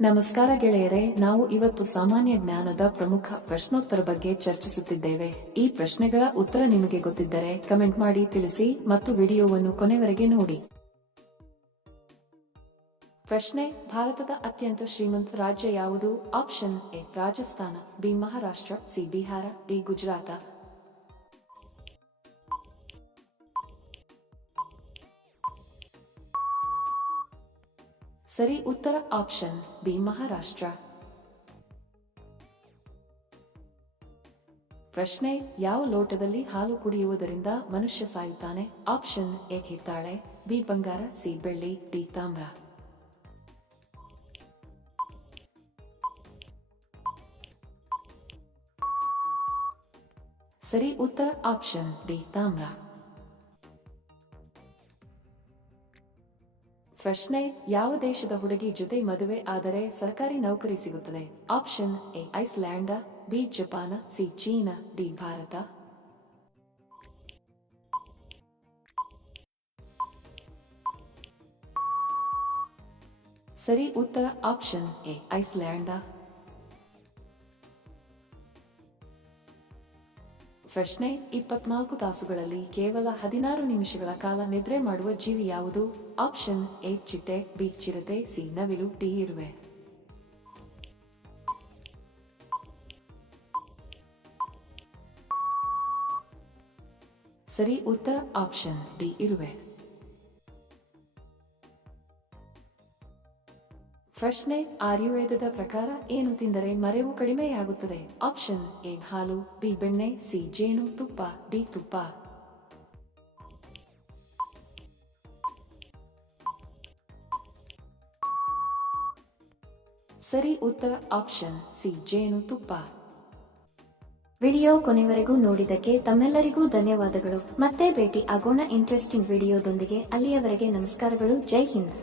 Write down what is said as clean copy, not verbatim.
ನಮಸ್ಕಾರ ಗೆಳೆಯರೇ, ನಾವು ಇವತ್ತು ಸಾಮಾನ್ಯ ಜ್ಞಾನದ ಪ್ರಮುಖ ಪ್ರಶ್ನೋತ್ತರ ಬಗ್ಗೆ ಚರ್ಚಿಸುತ್ತಿದ್ದೇವೆ. ಈ ಪ್ರಶ್ನೆಗಳ ಉತ್ತರ ನಿಮಗೆ ಗೊತ್ತಿದ್ದರೆ ಕಮೆಂಟ್ ಮಾಡಿ ತಿಳಿಸಿ ಮತ್ತು ವಿಡಿಯೋವನ್ನು ಕೊನೆವರೆಗೆ ನೋಡಿ. ಪ್ರಶ್ನೆ: ಭಾರತದ ಅತ್ಯಂತ ಶ್ರೀಮಂತ ರಾಜ್ಯ ಯಾವುದು? Option A Rajasthan, B Maharashtra, C Bihar, D Gujarat. ಸರಿ ಉತ್ತರ ಆಪ್ಷನ್ ಬಿ ಮಹಾರಾಷ್ಟ್ರ. ಪ್ರಶ್ನೆ: ಯಾವ ಲೋಟದಲ್ಲಿ ಹಾಲು ಕುಡಿಯುವುದರಿಂದ ಮನುಷ್ಯ ಸಾಯುತ್ತಾನೆ? ಆಪ್ಷನ್ ಎ ಹಿತ್ತಾಳೆ, ಬಿ ಬಂಗಾರ, ಸಿ ಬೆಳ್ಳಿ, ಡಿ ತಾಮ್ರ. ಸರಿ ಉತ್ತರ ಆಪ್ಷನ್ ಡಿ ತಾಮ್ರ. ಪ್ರಶ್ನೆ: ಯಾವ ದೇಶದ ಹುಡುಗಿ ಜೊತೆ ಮದುವೆ ಆದರೆ ಸರ್ಕಾರಿ ನೌಕರಿ ಸಿಗುತ್ತದೆ? Option A Iceland, B Japan, C ಚೀನಾ, ಡಿ ಭಾರತ. ಸರಿ ಉತ್ತರ ಆಪ್ಷನ್ ಎ ಐಸ್ಲ್ಯಾಂಡ್. ಪ್ರಶ್ನೆ: 24 ತಾಸುಗಳಲ್ಲಿ ಕೇವಲ 16 ನಿಮಿಷಗಳ ಕಾಲ ನಿದ್ರೆ ಮಾಡುವ ಜೀವಿ ಯಾವುದು? ಆಪ್ಷನ್ ಎ ಚಿಟ್ಟೆ, ಬಿ ಚಿರತೆ, ಸಿ ನವಿಲು, ಡಿ ಇರುವೆ. ಸರಿ ಉತ್ತರ ಆಪ್ಷನ್ ಡಿ ಇರುವೆ. ಪ್ರಶ್ನೆ: ಆಯುರ್ವೇದದ ಪ್ರಕಾರ ಏನು ತಿಂದರೆ ಮರೆವು ಕಡಿಮೆಯಾಗುತ್ತದೆ? ಆಪ್ಷನ್ ಎ ಹಾಲು, ಬಿ ಬೆಣ್ಣೆ, ಸಿ ಜೇನು ತುಪ್ಪ, ಡಿ ತುಪ್ಪ. ಸರಿ ಉತ್ತರ ಆಪ್ಷನ್ ಸಿ ಜೇನು ತುಪ್ಪ. ವಿಡಿಯೋ ಕೊನೆವರೆಗೂ ನೋಡಿದ್ದಕ್ಕೆ ತಮ್ಮೆಲ್ಲರಿಗೂ ಧನ್ಯವಾದಗಳು. ಮತ್ತೆ ಭೇಟಿ ಆಗೋಣ ಇಂಟ್ರೆಸ್ಟಿಂಗ್ ವಿಡಿಯೋದೊಂದಿಗೆ. ಅಲ್ಲಿಯವರೆಗೆ ನಮಸ್ಕಾರಗಳು. ಜೈ ಹಿಂದ್.